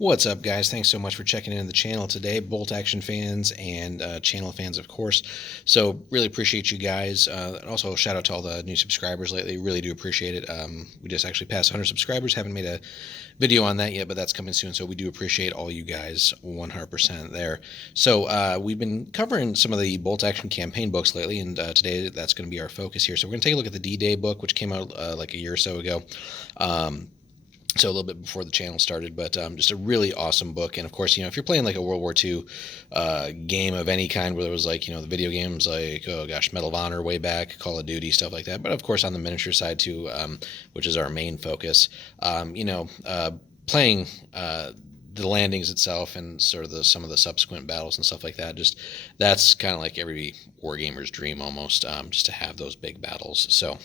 What's up, guys? Thanks so much for checking in the channel today, Bolt Action fans and channel fans, of course. So really appreciate you guys. And also shout out to all the new subscribers lately. Really do appreciate it. We just actually passed 100 subscribers. Haven't made a video on that yet, but that's coming soon. So we do appreciate all you guys 100% there. So we've been covering some of the Bolt Action campaign books lately, and today that's going to be our focus here. So we're going to take a look at the D-Day book, which came out like a year or so ago. So a little bit before the channel started, but just a really awesome book. And of course, if you're playing like a World War II game of any kind, where there was like, the video games like, oh gosh, Medal of Honor way back, Call of Duty, stuff like that. But of course, on the miniature side too, which is our main focus, playing the landings itself and sort of some of the subsequent battles and stuff like that. Just that's kind of like every wargamer's dream almost, just to have those big battles. So.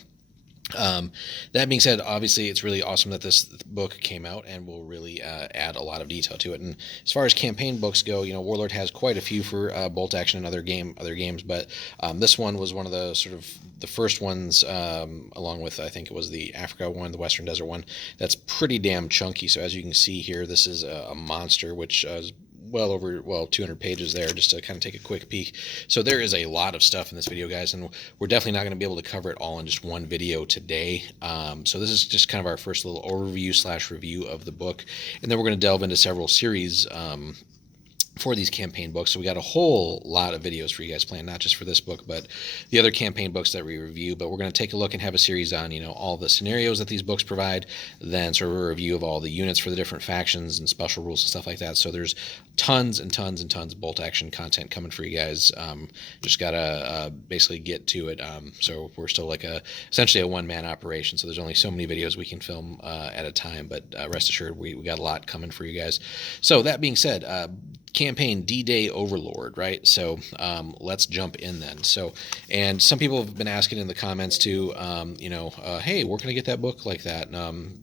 That being said, obviously it's really awesome that this book came out and will really add a lot of detail to it. And as far as campaign books go, Warlord has quite a few for Bolt Action and other games, but this one was one of the sort of the first ones, along with I think it was the Africa one, the Western Desert one. That's pretty damn chunky. So as you can see here, this is a monster, which is well over 200 pages there, just to kind of take a quick peek. So there is a lot of stuff in this video, guys, and we're definitely not going to be able to cover it all in just one video today. So this is just kind of our first little overview / review of the book, and then we're going to delve into several series for these campaign books. So we got a whole lot of videos for you guys planned, not just for this book, but the other campaign books that we review. But we're going to take a look and have a series on, all the scenarios that these books provide, then sort of a review of all the units for the different factions and special rules and stuff like that. So there's tons and tons and tons of Bolt Action content coming for you guys. Just got to basically get to it. So we're still like essentially a one-man operation. So there's only so many videos we can film at a time, but rest assured, we got a lot coming for you guys. So that being said, campaign D-Day Overlord, right? So let's jump in then. So, and some people have been asking in the comments too, hey, where can I get that book like that?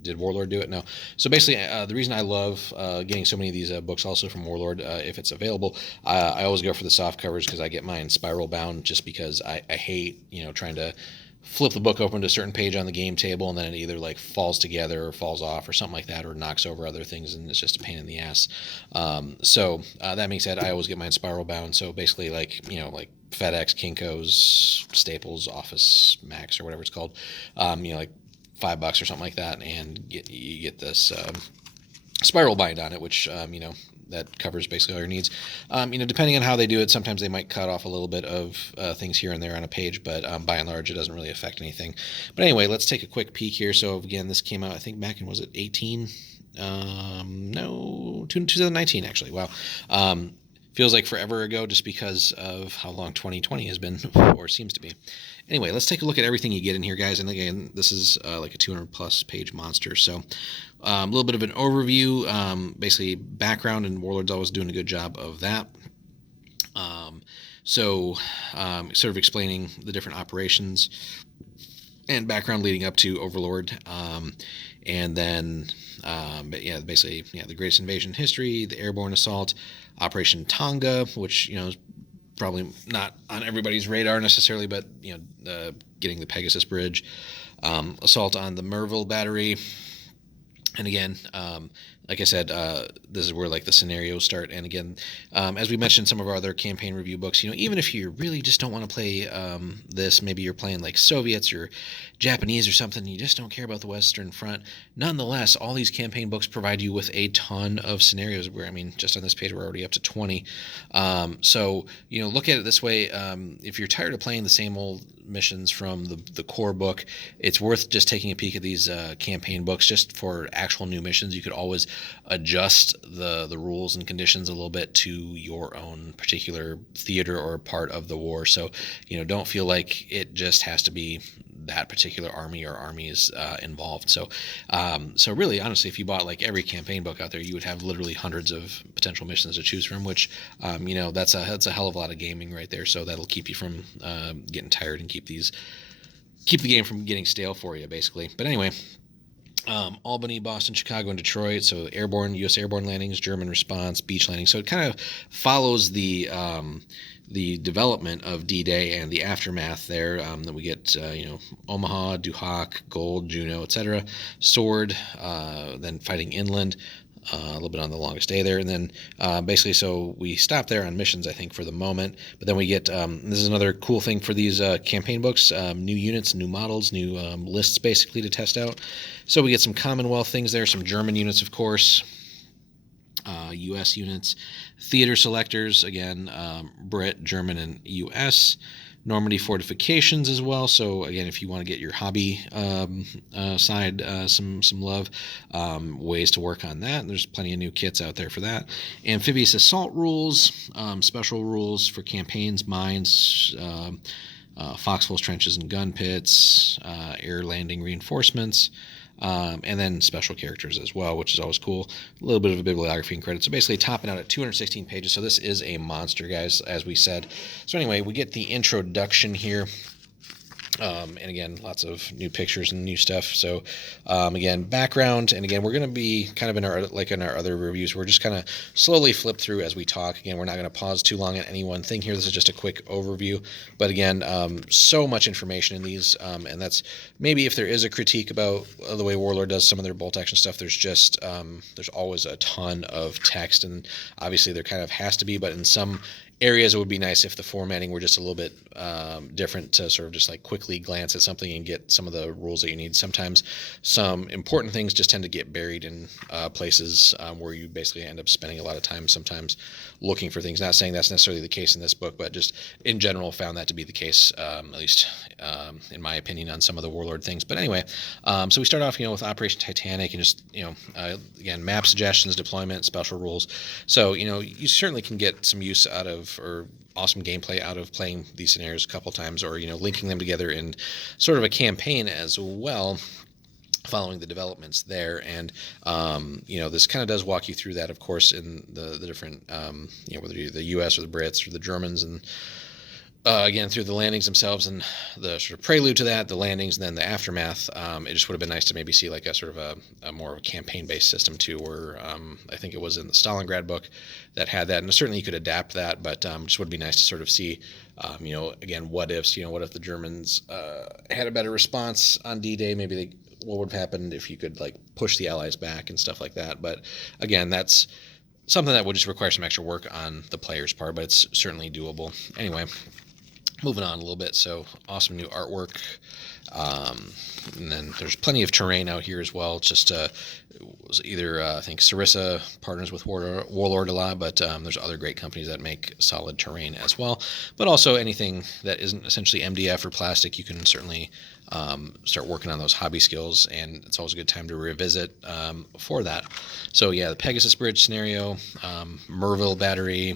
Did Warlord do it? No. So basically, the reason I love getting so many of these books also from Warlord, if it's available, I always go for the soft covers because I get mine spiral bound, just because I hate, trying to flip the book open to a certain page on the game table and then it either like falls together or falls off or something like that, or knocks over other things, and it's just a pain in the ass. So that being said, I always get mine spiral bound. So basically like FedEx, Kinko's, Staples, Office Max, or whatever it's called, like $5 or something like that, and you get this spiral bind on it, which that covers basically all your needs. Depending on how they do it, sometimes they might cut off a little bit of things here and there on a page, but by and large, it doesn't really affect anything. But anyway, let's take a quick peek here. So again, this came out, I think, back in, was it 18? No, 2019 actually. Wow. Feels like forever ago, just because of how long 2020 has been, or seems to be. Anyway, let's take a look at everything you get in here, guys. And again, this is like a 200+ page monster. So a little bit of an overview, basically background, and Warlord's always doing a good job of that. Sort of explaining the different operations and background leading up to Overlord. And then, basically, the greatest invasion in history, the airborne assault, Operation Tonga, which, is probably not on everybody's radar necessarily, but, getting the Pegasus Bridge, assault on the Merville Battery. And again, like I said, this is where like the scenarios start. And again, as we mentioned in some of our other campaign review books, even if you really just don't want to play this, maybe you're playing like Soviets or Japanese or something, you just don't care about the Western Front. Nonetheless, all these campaign books provide you with a ton of scenarios where, just on this page, we're already up to 20. So, look at it this way. If you're tired of playing the same old missions from the core book, it's worth just taking a peek at these campaign books just for actual new missions. You could always adjust the rules and conditions a little bit to your own particular theater or part of the war. So, don't feel like it just has to be that particular army or armies involved. So really, honestly, if you bought like every campaign book out there, you would have literally hundreds of potential missions to choose from, which, that's a hell of a lot of gaming right there. So that'll keep you from getting tired and keep the game from getting stale for you, basically. But anyway, Albany, Boston, Chicago, and Detroit. So U.S. airborne landings, German response, beach landings. So it kind of follows the development of D-Day and the aftermath there. Then we get, Omaha, Duhok, Gold, Juno, etc. Sword, then fighting inland. a little bit on the longest day there. And then basically, so we stop there on missions, I think, for the moment. But then we get, this is another cool thing for these campaign books, new units, new models, new lists basically to test out. So we get some Commonwealth things there, some German units, of course, U.S. units, theater selectors, again, Brit, German, and U.S., Normandy fortifications as well. So again, if you want to get your hobby side some love, ways to work on that. There's plenty of new kits out there for that. Amphibious assault rules, special rules for campaigns, mines, foxholes, trenches, and gun pits, air landing reinforcements. And then special characters as well, which is always cool. A little bit of a bibliography and credit. So basically topping out at 216 pages. So this is a monster, guys, as we said. So anyway, we get the introduction here. And again, lots of new pictures and new stuff. So again, background, and again, we're going to be kind of in our other reviews, we're just kind of slowly flip through as we talk. Again, we're not going to pause too long on any one thing here. This is just a quick overview, but again, so much information in these, and that's maybe if there is a critique about the way Warlord does some of their bolt action stuff, there's just there's always a ton of text, and obviously there kind of has to be, but in some areas it would be nice if the formatting were just a little bit different to sort of just like quickly glance at something and get some of the rules that you need. Sometimes some important things just tend to get buried in places where you basically end up spending a lot of time sometimes looking for things. Not saying that's necessarily the case in this book, but just in general found that to be the case, at least in my opinion, on some of the Warlord things. But anyway, so we start off, with Operation Titanic and just, again, map suggestions, deployment, special rules. So, you certainly can get some use out of, or awesome gameplay out of playing these scenarios a couple times, or linking them together in sort of a campaign as well, following the developments there. And this kind of does walk you through that, of course, in the different whether you're the US or the Brits or the Germans, and again, through the landings themselves and the sort of prelude to that, the landings, and then the aftermath. It just would have been nice to maybe see like a sort of a more campaign-based system too, where I think it was in the Stalingrad book that had that, and certainly you could adapt that, but just would be nice to sort of see, again, what ifs, what if the Germans had a better response on D-Day, maybe what would have happened if you could like push the Allies back and stuff like that. But again, that's something that would just require some extra work on the player's part, but it's certainly doable. Anyway, moving on a little bit. So awesome new artwork. And then there's plenty of terrain out here as well. It's just was either I think Sarissa partners with Warlord a lot, but there's other great companies that make solid terrain as well. But also anything that isn't essentially MDF or plastic, you can certainly start working on those hobby skills, and it's always a good time to revisit for that. So yeah, the Pegasus Bridge scenario, Merville Battery.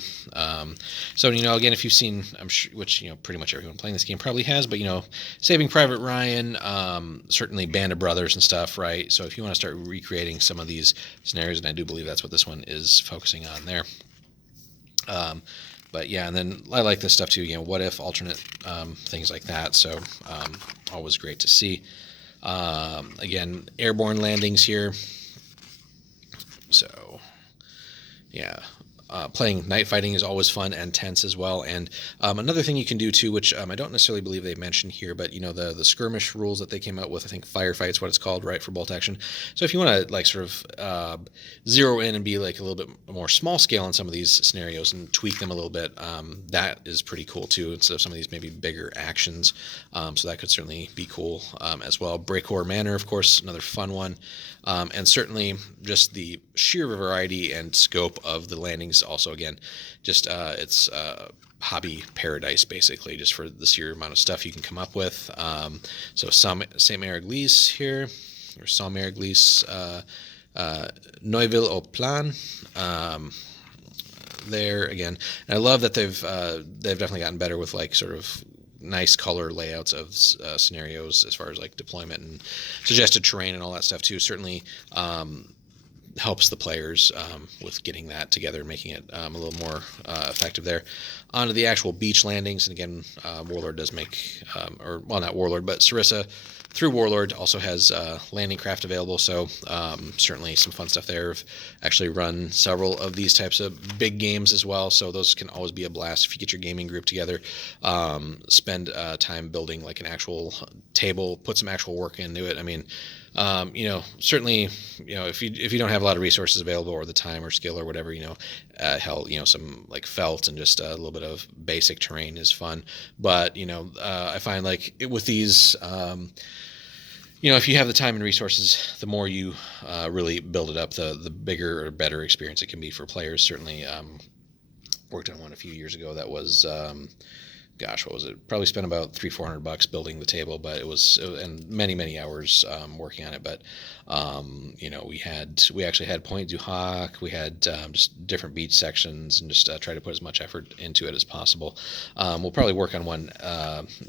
So again, if you've seen, I'm sure, which pretty much everyone playing this game probably has, but Saving Private Ryan, certainly Band of Brothers and stuff, right? So if you want to start recreating some of these scenarios, and I do believe that's what this one is focusing on there. But yeah, and then I like this stuff too, what if, alternate things like that. So always great to see. Again, airborne landings here. So yeah, playing night fighting is always fun and tense as well. And another thing you can do too, which I don't necessarily believe they mentioned here, but the skirmish rules that they came out with, I think Firefight's what it's called, right, for bolt action. So if you want to like sort of zero in and be like a little bit more small scale in some of these scenarios and tweak them a little bit, that is pretty cool too, instead of some of these maybe bigger actions. So that could certainly be cool as well. Breakcore Manor, of course, another fun one. And certainly just the sheer variety and scope of the landings also, again, just it's hobby paradise basically, just for the sheer amount of stuff you can come up with. So some St. Mary-Église here, or Saint Mary-Église, Neuville au Plan. There again, and I love that they've definitely gotten better with like sort of nice color layouts of scenarios as far as like deployment and suggested terrain and all that stuff too. Certainly helps the players with getting that together and making it a little more effective there. Onto the actual beach landings, and again, Warlord does make, or well, not Warlord, but Sarissa through Warlord also has landing craft available, so certainly some fun stuff there. I've actually run several of these types of big games as well, so those can always be a blast if you get your gaming group together. Spend time building like an actual table, put some actual work into it. I mean, certainly, if you don't have a lot of resources available or the time or skill or whatever, hell, some like felt and just a little bit of basic terrain is fun. But, I find like with these, if you have the time and resources, the more you really build it up, the bigger or better experience it can be for players. Certainly, worked on one a few years ago that was, what was it? Probably spent about $300-400 building the table, but it was and many hours working on it. But we actually had Point du Hoc. We had just different beach sections, and just try to put as much effort into it as possible. We'll probably work on one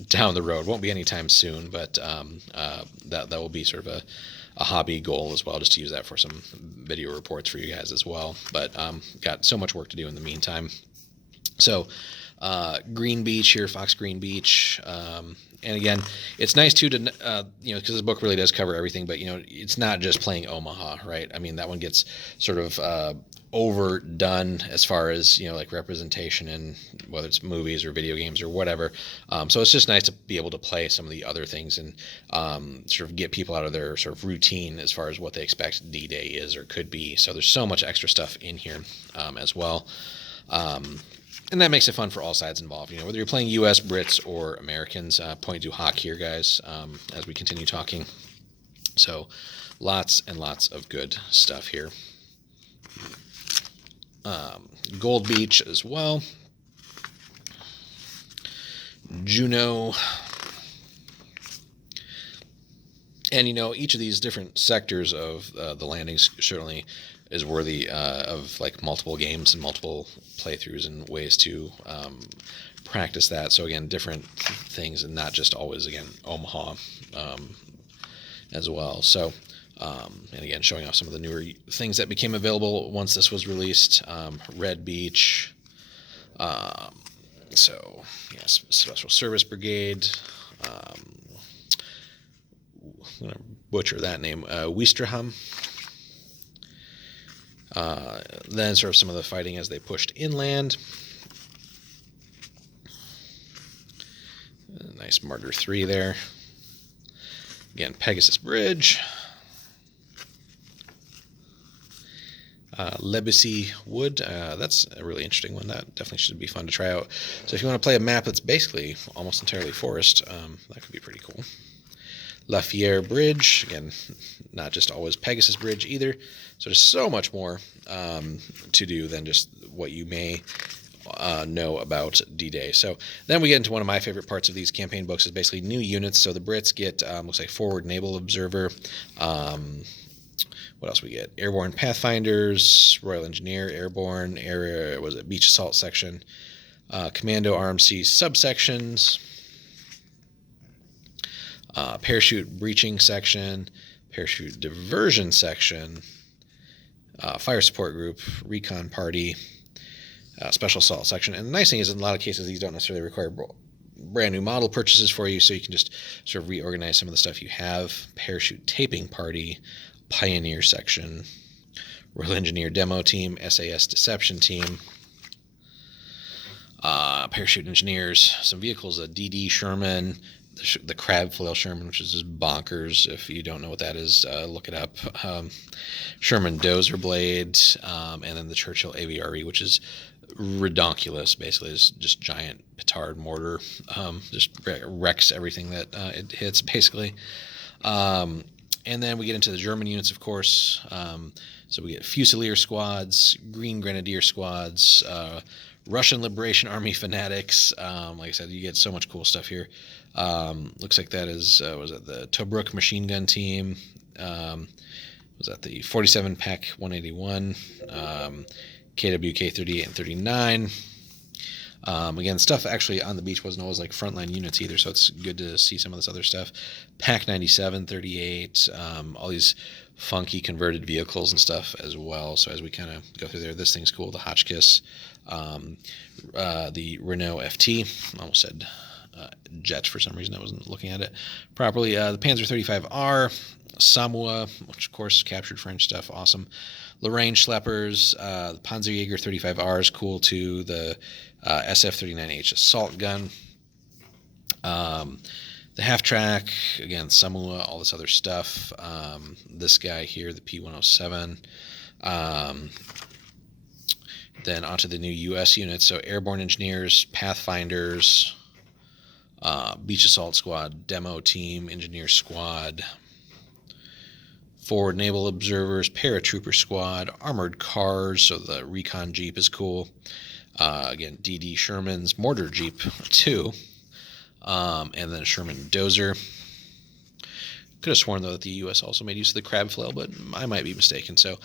down the road. Won't be anytime soon, but that will be sort of a hobby goal as well, just to use that for some video reports for you guys as well. But got so much work to do in the meantime. So Green Beach here, Fox Green Beach. And again, it's nice too to, because this book really does cover everything, but it's not just playing Omaha, right? I mean, that one gets sort of overdone as far as, like representation in whether it's movies or video games or whatever. So it's just nice to be able to play some of the other things and sort of get people out of their sort of routine as far as what they expect D-Day is or could be. So there's so much extra stuff in here as well. And that makes it fun for all sides involved. Whether you're playing U.S., Brits, or Americans. Point du Hoc here, guys, as we continue talking. So lots and lots of good stuff here. Gold Beach as well. Juneau. And, each of these different sectors of the landings certainly is worthy of like multiple games and multiple playthroughs and ways to practice that. So again, different things and not just always, again, Omaha as well. So, and again, showing off some of the newer things that became available once this was released. Red Beach. So, yes, Special Service Brigade. I'm going to butcher that name. Westerham. Then sort of some of the fighting as they pushed inland. Nice Martyr 3 there. Again, Pegasus Bridge. Legacy Wood. That's a really interesting one. That definitely should be fun to try out. So if you want to play a map that's basically almost entirely forest, that could be pretty cool. Lafayette Bridge, again, not just always Pegasus Bridge either. So there's so much more to do than just what you may know about D-Day. So then we get into one of my favorite parts of these campaign books is basically new units. So the Brits get, looks like Forward Naval Observer. What else we get? Airborne Pathfinders, Royal Engineer, Airborne, Beach Assault Section, Commando RMC subsections, Parachute Breaching Section, Parachute Diversion Section, Fire Support Group, Recon Party, Special Assault Section. And the nice thing is in a lot of cases these don't necessarily require brand new model purchases for you, so you can just sort of reorganize some of the stuff you have. Parachute Taping Party, Pioneer Section, Royal Engineer Demo Team, SAS Deception Team, Parachute Engineers, some vehicles, a DD Sherman, the Crab Flail Sherman, which is just bonkers. If you don't know what that is, look it up. Sherman Dozer Blade, and then the Churchill AVRE, which is redonkulous. Basically, is just giant petard mortar. Just wrecks everything that it hits, basically. And then we get into the German units, of course. So we get Fusilier squads, Green Grenadier squads, Russian Liberation Army fanatics. Like I said, you get so much cool stuff here. Looks like that is, was it the Tobruk machine gun team? Was that the 47 Pack 181, KWK 38 and 39? Again, stuff actually on the beach wasn't always like frontline units either, so it's good to see some of this other stuff. Pack 97, 38, all these funky converted vehicles and stuff as well. So as we kind of go through there, this thing's cool. The Hotchkiss, the Renault FT, almost said Jet for some reason. I wasn't looking at it properly. The Panzer 35R, Samoa, which of course captured French stuff, awesome. Lorraine Schleppers, the Panzerjäger 35R is cool too. The SF-39H assault gun. The half track, again, Samua, all this other stuff. This guy here, the P107. Then onto the new U.S. units, so Airborne Engineers, Pathfinders, Beach Assault Squad, Demo Team, Engineer Squad, Forward Naval Observers, Paratrooper Squad, Armored Cars, so the Recon Jeep is cool. Again, DD Sherman's Mortar Jeep 2, and then a Sherman Dozer. Could have sworn, though, that the U.S. also made use of the crab flail, but I might be mistaken. So,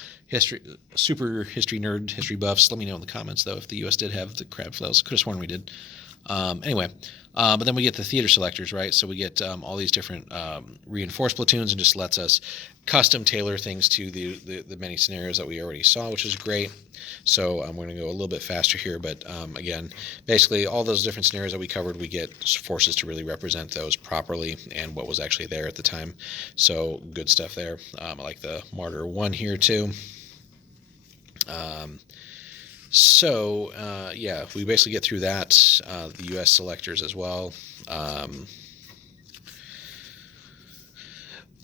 super history nerd, history buffs, let me know in the comments, though, if the U.S. did have the crab flails. Could have sworn we did. Anyway, but then we get the theater selectors, right? So we get all these different reinforced platoons, and just lets us custom tailor things to the many scenarios that we already saw, which is great. So we're going to go a little bit faster here, but again, basically all those different scenarios that we covered, we get forces to really represent those properly and what was actually there at the time. So good stuff there. I like the Martyr 1 here too. Yeah, we basically get through that, the U.S. selectors as well.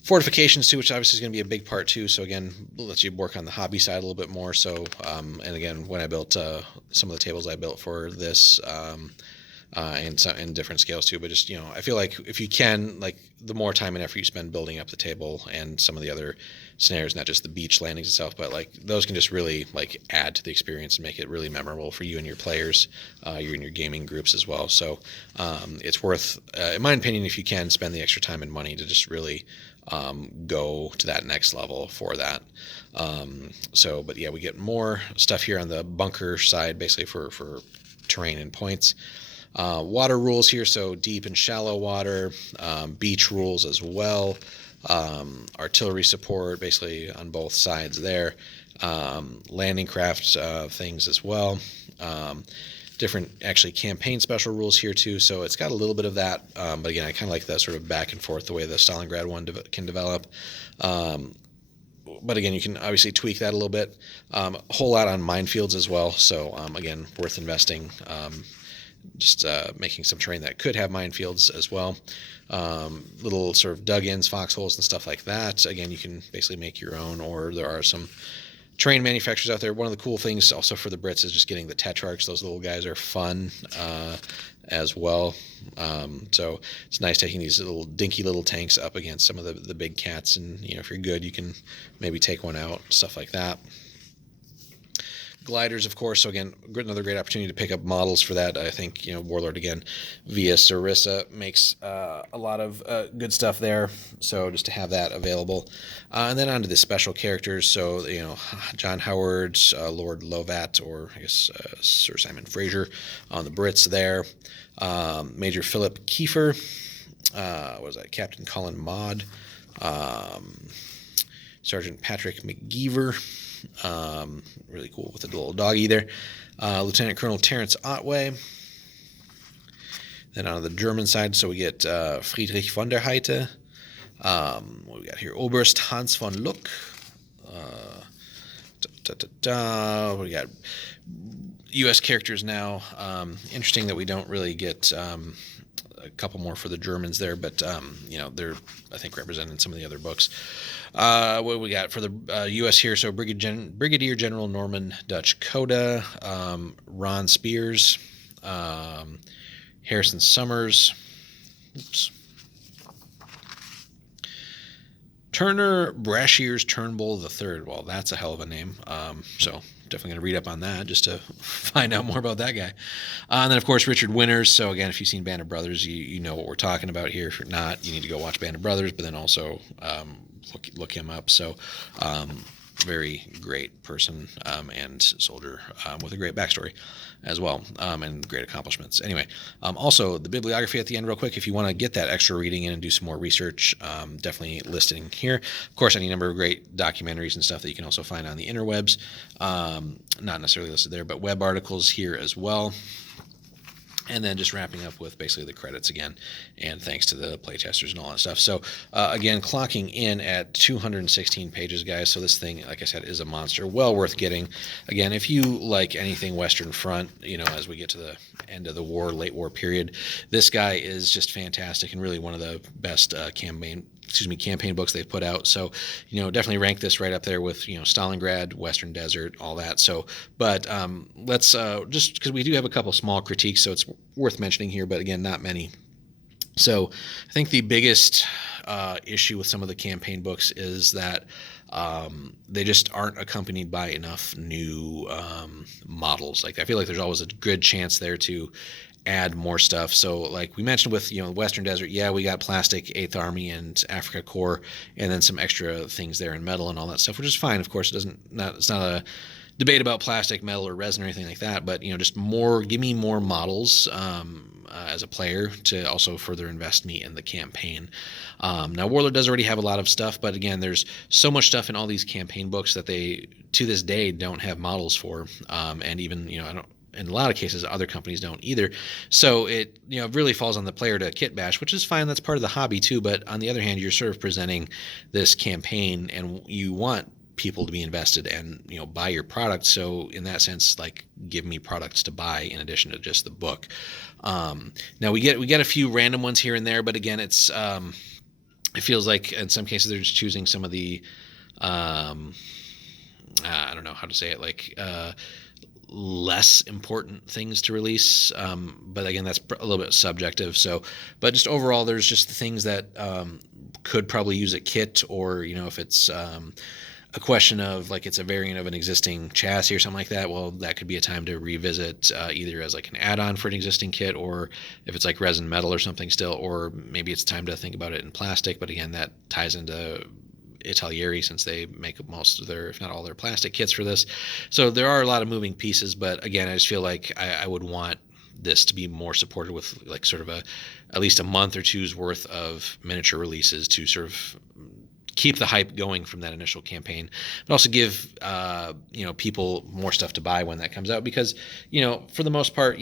Fortifications too, which obviously is going to be a big part too. So again, lets you work on the hobby side a little bit more. So, and again, when I built some of the tables I built for this, and some in different scales too, but just, I feel like if you can, like, the more time and effort you spend building up the table and some of the other scenarios, not just the beach landings itself, but like those can just really like add to the experience and make it really memorable for you and your players, you and your gaming groups as well. So it's worth, in my opinion, if you can spend the extra time and money to just really go to that next level for that. But yeah, we get more stuff here on the bunker side, basically for terrain and points. Water rules here, so deep and shallow water, beach rules as well, artillery support basically on both sides there, landing craft things as well, different actually campaign special rules here too, so it's got a little bit of that, but again, I kind of like that sort of back and forth the way the Stalingrad one can develop. But again, you can obviously tweak that a little bit. A whole lot on minefields as well, so again, worth investing. Just making some terrain that could have minefields as well. Little sort of dug-ins, foxholes, and stuff like that. Again, you can basically make your own, or there are some terrain manufacturers out there. One of the cool things also for the Brits is just getting the Tetrarchs. Those little guys are fun as well. So it's nice taking these little dinky little tanks up against some of the big cats, and if you're good, you can maybe take one out, stuff like that. Gliders, of course, so again, another great opportunity to pick up models for that. I think, Warlord, again, via Sarissa makes a lot of good stuff there, so just to have that available. And then on to the special characters, so, John Howard, Lord Lovat, or I guess Sir Simon Fraser on the Brits there. Major Philip Kiefer, what was that, Captain Colin Maud, Sergeant Patrick McGeever, really cool with the little doggy there. Lieutenant Colonel Terence Otway. Then on the German side, so we get Friedrich von der Heide. What we got here? Oberst Hans von Luck. We got U.S. characters now. Interesting that we don't really get a couple more for the Germans there, but they're, I think, represented in some of the other books. What we got for the U.S. here? So Brigadier General Norman Dutch Coda, Ron Spears, Harrison Summers, Turner Brashears Turnbull III. Well, that's a hell of a name. So definitely going to read up on that just to find out more about that guy. And then, of course, Richard Winters. So again, if you've seen Band of Brothers, you know what we're talking about here. If you're not, you need to go watch Band of Brothers, but then also look him up. So very great person and soldier with a great backstory as well, and great accomplishments. Anyway, also the bibliography at the end real quick, if you want to get that extra reading in and do some more research, definitely listed in here. Of course, any number of great documentaries and stuff that you can also find on the interwebs, not necessarily listed there, but web articles here as well. and then just wrapping up with basically the credits again, and thanks to the playtesters and all that stuff. So again, clocking in at 216 pages, guys. So this thing, like I said, is a monster. Well worth getting. Again, if you like anything Western Front, as we get to the end of the late war period, this guy is just fantastic and really one of the best campaign books they've put out. So, definitely rank this right up there with, Stalingrad, Western Desert, all that. So, but let's just because we do have a couple small critiques, so it's worth mentioning here, but again, not many. So I think the biggest issue with some of the campaign books is that they just aren't accompanied by enough new models. Like, I feel like there's always a good chance there to add more stuff. So like we mentioned with Western Desert, yeah, we got plastic 8th Army and Africa Corps, and then some extra things there in metal and all that stuff, which is fine. Of course, it's not a debate about plastic, metal, or resin or anything like that, but just give me more models as a player to also further invest me in the campaign. Now Warlord does already have a lot of stuff, but again, there's so much stuff in all these campaign books that they to this day don't have models for, and even I don't. In a lot of cases, other companies don't either. So it really falls on the player to kit bash, which is fine. That's part of the hobby too. But on the other hand, you're sort of presenting this campaign, and you want people to be invested and buy your product. So in that sense, like, give me products to buy in addition to just the book. Now we get a few random ones here and there, but again, it feels like in some cases they're just choosing some of the I don't know how to say it, like less important things to release, but again, that's a little bit subjective. So, but just overall, there's just the things that could probably use a kit, or if it's a question of like it's a variant of an existing chassis or something like that, well, that could be a time to revisit, either as like an add-on for an existing kit, or if it's like resin metal or something still, or maybe it's time to think about it in plastic. But again, that ties into Italieri, since they make most of their, if not all their plastic kits for this. So there are a lot of moving pieces, but again, I just feel like I would want this to be more supported with like sort of at least a month or two's worth of miniature releases to sort of keep the hype going from that initial campaign, but also give people more stuff to buy when that comes out, because for the most part,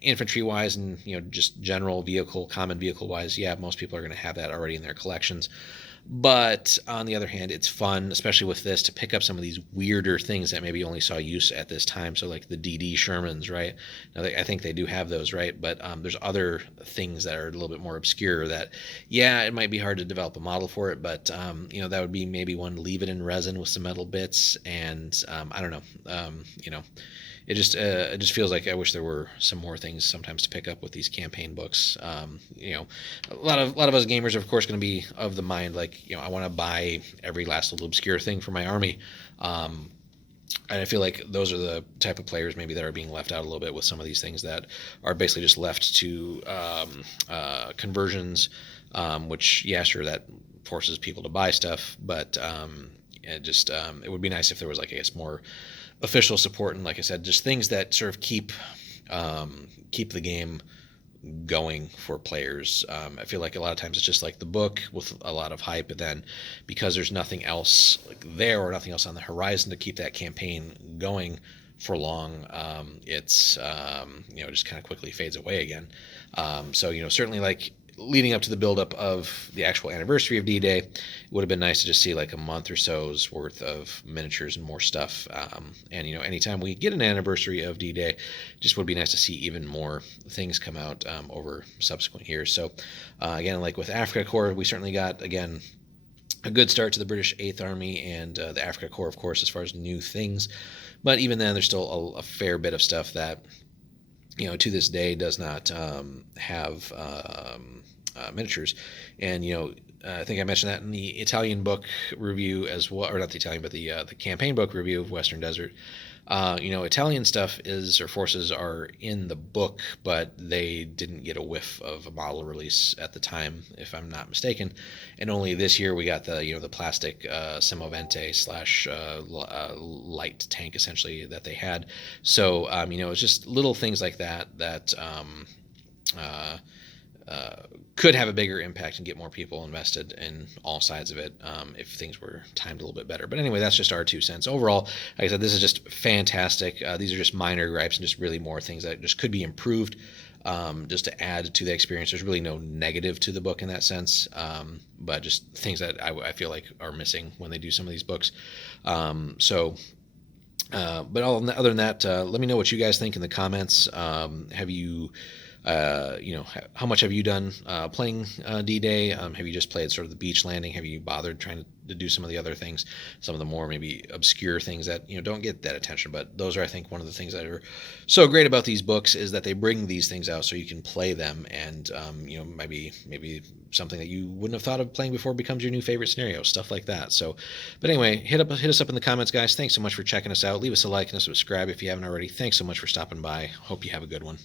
infantry wise and just general common vehicle wise, most people are going to have that already in their collections. But on the other hand, it's fun, especially with this, to pick up some of these weirder things that maybe only saw use at this time. So like the DD Shermans, right? Now I think they do have those, right? But there's other things that are a little bit more obscure that, it might be hard to develop a model for it, but that would be maybe one, leave it in resin with some metal bits, and I don't know, it just feels like I wish there were some more things sometimes to pick up with these campaign books. A lot of us gamers are of course going to be of the mind like, I want to buy every last little obscure thing for my army. And I feel like those are the type of players maybe that are being left out a little bit with some of these things that are basically just left to conversions, which sure, that forces people to buy stuff, but it would be nice if there was, like, I guess, more official support, and like I said, just things that sort of keep the game going for players. I feel like a lot of times it's just like the book with a lot of hype, but then because there's nothing else there or nothing else on the horizon to keep that campaign going for long, it's just kind of quickly fades away again. So certainly, like, leading up to the buildup of the actual anniversary of D-Day, it would have been nice to just see like a month or so's worth of miniatures and more stuff. And anytime we get an anniversary of D-Day, just would be nice to see even more things come out over subsequent years. So again, like with Africa Corps, we certainly got, again, a good start to the British 8th Army and the Africa Corps, of course, as far as new things. But even then, there's still a fair bit of stuff that to this day does not have miniatures. And I think I mentioned that in the Italian book review as well, or not the Italian, but the campaign book review of Western Desert. Italian stuff forces are in the book, but they didn't get a whiff of a model release at the time, if I'm not mistaken. And only this year we got the plastic Semovente / light tank, essentially, that they had. So it's just little things like that could have a bigger impact and get more people invested in all sides of it if things were timed a little bit better. But anyway, that's just our 2 cents. Overall, like I said, this is just fantastic. These are just minor gripes and just really more things that just could be improved just to add to the experience. There's really no negative to the book in that sense, but just things that I feel like are missing when they do some of these books. But other than that, let me know what you guys think in the comments. Have you, how much have you done playing D-Day? Have you just played sort of the beach landing? Have you bothered trying to do some of the other things, some of the more maybe obscure things that don't get that attention? But those are, I think, one of the things that are so great about these books is that they bring these things out so you can play them, and maybe something that you wouldn't have thought of playing before becomes your new favorite scenario, stuff like that. So, but anyway, hit us up in the comments, guys. Thanks so much for checking us out. Leave us a like and a subscribe if you haven't already. Thanks so much for stopping by. Hope you have a good one.